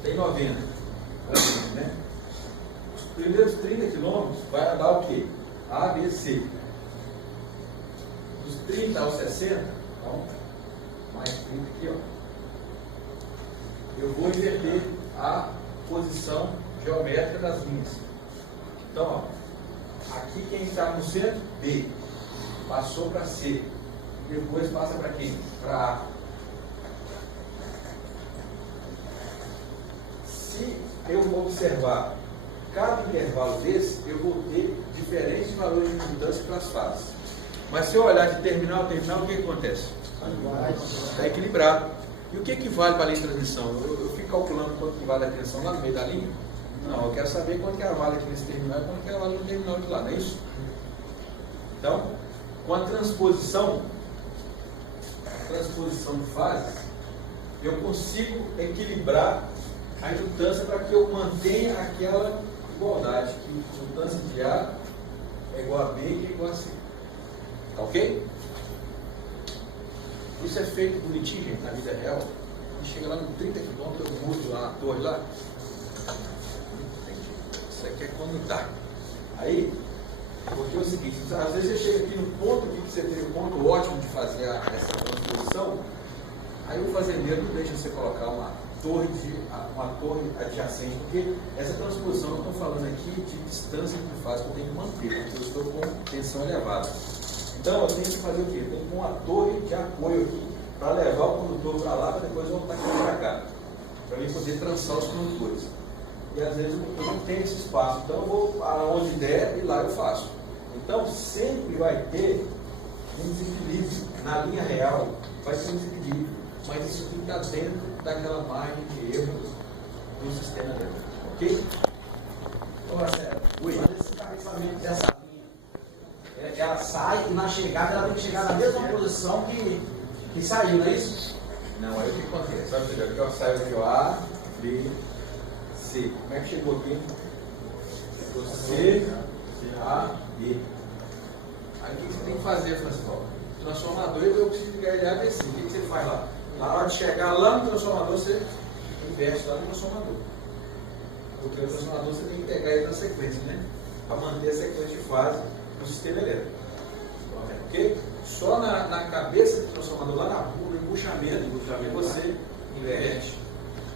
tem 90, né? Os primeiros 30 km vai andar o quê? A, B, C. Dos 30 aos 60, então, mais 30 aqui, ó. Eu vou inverter a posição geométrica das linhas. Então, ó, aqui quem está no centro, B, passou para C, depois passa para quem? Para A. Se eu observar cada intervalo desse, eu vou ter diferentes valores de indutância para as fases. Mas se eu olhar de terminal a terminal, o que acontece? Está equilibrado. E o que vale para a linha de transmissão? Eu fico calculando quanto que vale a tensão lá no meio da linha? Não, eu quero saber quanto que ela vale aqui nesse terminal e quanto que ela vale no terminal de lá, não é isso? Então, com a transposição de fases, eu consigo equilibrar a indutância para que eu mantenha aquela igualdade, que a indutância de A é igual a B e é igual a C. Tá ok? Isso é feito bonitinho, gente, na vida real. E chega lá no 30 km, eu mudo lá na torre lá. Isso aqui é quando dá. Aí, porque é o seguinte, às vezes você chega aqui no ponto que você tem um ponto ótimo de fazer essa transposição, aí o fazendeiro não deixa você colocar uma torre adjacente, porque essa transposição, eu estou falando aqui de distância que faz que eu tenho que manter, porque eu estou com tensão elevada. Então eu tenho que fazer o quê? Eu tenho que pôr uma torre de apoio aqui para levar o condutor para lá, para depois voltar aqui para cá, para mim poder trançar os condutores. E às vezes eu não tenho esse espaço, então eu vou aonde der e lá eu faço. Então sempre vai ter um desequilíbrio. Na linha real vai ter um desequilíbrio, mas isso tem que estar dentro daquela margem de erro do sistema dele. Ok? Então, Marcelo, esse encabeçamento dessa linha, ela sai e na chegada ela tem que chegar na mesma posição que Que saiu, não é isso? Não, aí o que acontece? Sabe, aqui ó, saiu aqui ó, A, B, C. Como é que chegou aqui? Chegou C, A, B. Aí o que você tem que fazer, Francisco? Transformador, eu preciso ligar ele A, B, C. O que você faz lá? Na hora de chegar lá no transformador, você investe lá no transformador. Porque o transformador você tem que pegar ele na sequência, né? Para manter a sequência de fase do sistema elétrico. Ok? Só na cabeça do transformador, lá na rua, no embuchamento, você investe.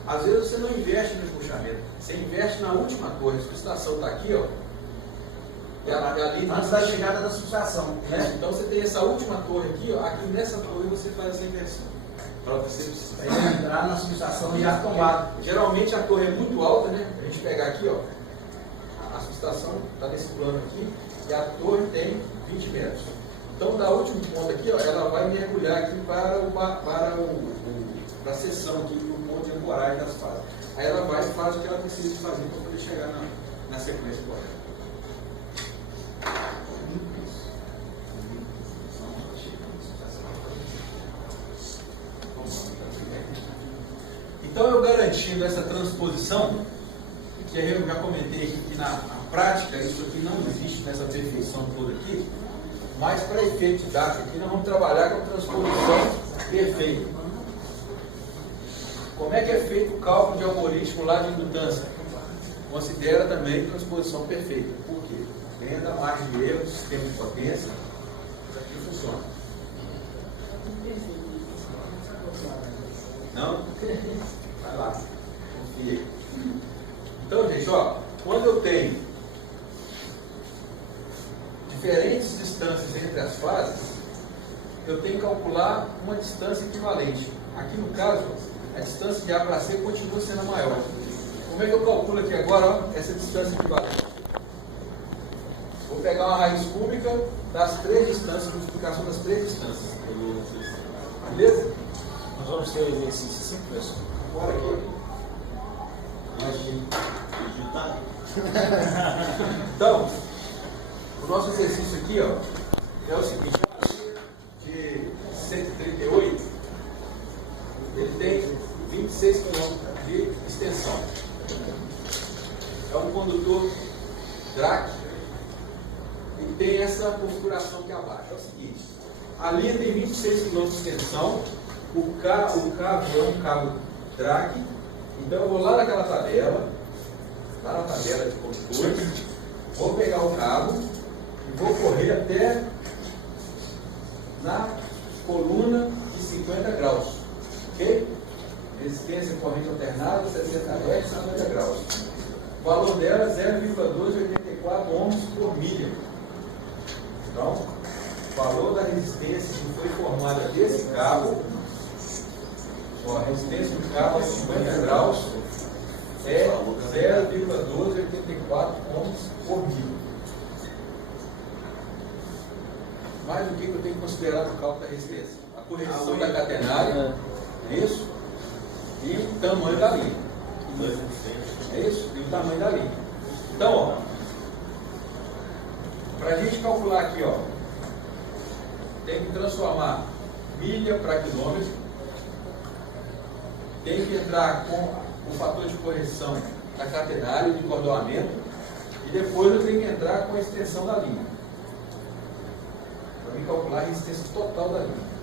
Às vezes você não investe no embuchamento, você investe na última torre. A subestação está aqui, ó. Ali Antes da chegada da subestação. né? Então você tem essa última torre aqui, ó. Aqui nessa torre você faz essa inversão. Para você Entrar na subestação já tombado. Geralmente a torre é muito alta, né? A gente pegar aqui, ó. A subestação está nesse plano aqui e a torre tem 20 metros. Então, da última ponta aqui, ó, ela vai mergulhar aqui para a seção aqui, do ponto de ancoragem das fases. Aí ela vai e faz o que ela precisa fazer para poder chegar na sequência correta. Então, eu garantindo essa transposição, que eu já comentei aqui que na prática isso aqui não existe nessa perfeição toda aqui, mas para efeito didático aqui nós vamos trabalhar com a transposição perfeita. Como é que é feito o cálculo de algoritmo lá de indutância? Considera também transposição perfeita. Por quê? Dentro da margem de erro do sistema de potência, isso aqui funciona. Não? Vai lá. Confia. Então, gente, ó, quando eu tenho diferentes distâncias entre as fases, eu tenho que calcular uma distância equivalente. Aqui no caso, a distância de A para C continua sendo a maior. Como é que eu calculo aqui agora, ó, essa distância equivalente? Vou pegar uma raiz cúbica das três distâncias, multiplicação das três distâncias. Beleza? Nós vamos ter um exercício simples. Bora aqui. Então, o nosso exercício aqui, ó, é o seguinte: de 138, ele tem 26 km de extensão. É um condutor DRAC e tem essa configuração aqui abaixo. É o seguinte: a linha tem 26 km de extensão, o cabo é um cabo DRAC. Então eu vou lá naquela tabela, lá na tabela de condutores, vou pegar o cabo e vou correr até na coluna de 50 graus, ok? Resistência corrente alternada, 60 Hz, 50 graus. O valor dela é 0,284 ohms por milha. Então, o valor da resistência que foi formada desse cabo, ó, a resistência do cabo a 50 graus é 0,284 ohms por milha. Mais o que eu tenho que considerar no cálculo da resistência? A correção da catenária, isso, e o tamanho da linha. É isso? E o tamanho da linha. Então, ó, para a gente calcular aqui, ó, tem que transformar milha para quilômetro, tem que entrar com o fator de correção da catenária e de cordoamento, e depois eu tenho que entrar com a extensão da linha, para me calcular a resistência total da linha.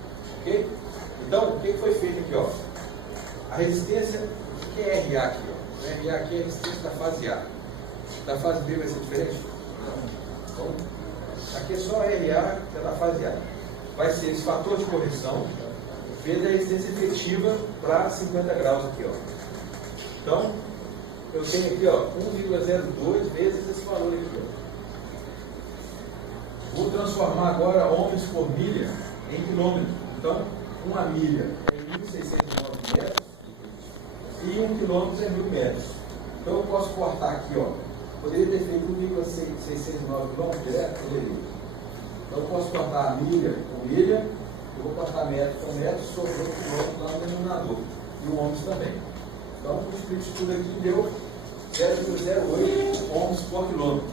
Ok? Então, o que foi feito aqui, ó? A resistência, o que é RA aqui? Ó? O RA aqui é a resistência da fase A. Da fase B vai ser diferente? Então, aqui é só RA, que é da fase A. Vai ser esse fator de correção vezes a resistência efetiva para 50 graus aqui, ó. Então, eu tenho aqui, ó, 1,02 vezes esse valor aqui, ó. Vou transformar agora ohms por milha em quilômetro. Então, uma milha é 1.609 metros e 1 quilômetro é 1.000 metros. Então, eu posso cortar aqui, ó. Poderia ter feito 1,609 quilômetros direto, poderia. Então, eu posso cortar a milha por milha, eu vou cortar metro por metro, sobrou quilômetro lá no denominador. E o ohms também. Então, multiplico isso tudo aqui, deu 0,08 ohms por quilômetro.